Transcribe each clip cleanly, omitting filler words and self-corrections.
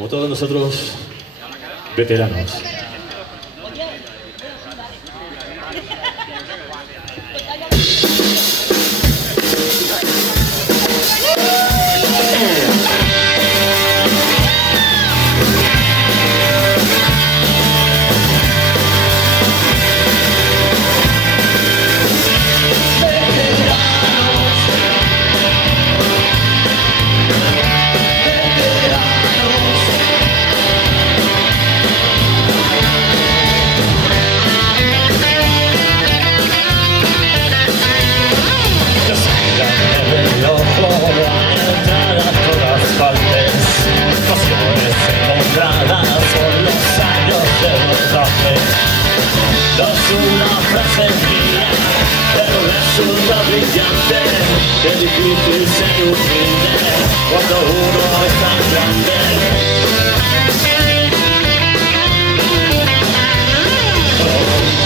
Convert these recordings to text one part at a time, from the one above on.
como todos nosotros, veteranos. Qué difícil ser humilde cuando uno es tan grande.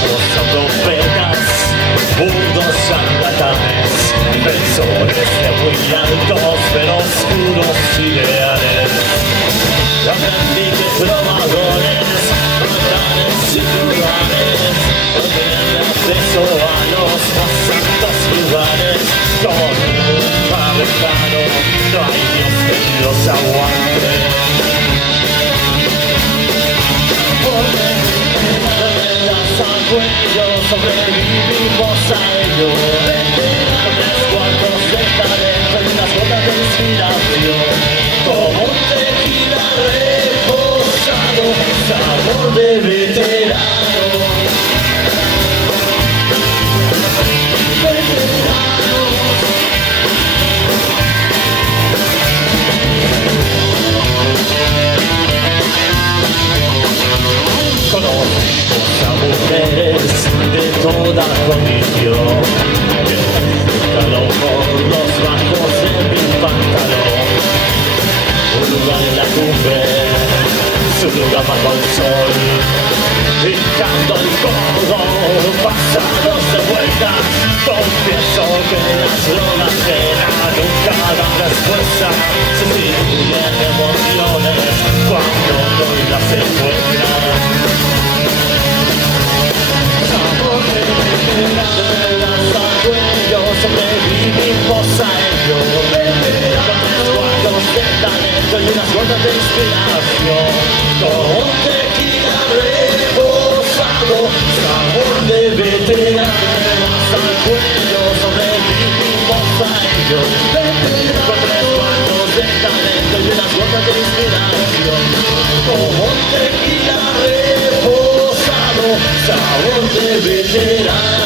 Los autopetas, burdos charlatanes, defensores de muy altos pero oscuros ideales. Aprendí que trovadores, brutales y plurales, no tienen acceso a los más santos lugares. Con un fabricado, no hay Dios que los aguante. Porque las al cuello sobrevivimos a ello. Tres cuartos de talento y unas gotas de inspiración. Como un tequila reposado, sabor de veterano. Conozco a mujeres de toda condición que caló por los bajos de mi pantalón. Un lugar en la cumbre, su lugar bajo el sol, hincando el codo, pasados de vuelta. Confieso que las drogas nunca dan respuesta, se distribuyen emociones cuando no las encuentran. Sobrevivimos a ello, con cuartos de talento y unas gotas de inspiración. Con tequila reposado, sabor de veterano, hasta el cuello sobrevivimos a ello, con tres cuartos de talento y unas gotas de inspiración. Con tequila reposado, sabor de veterano.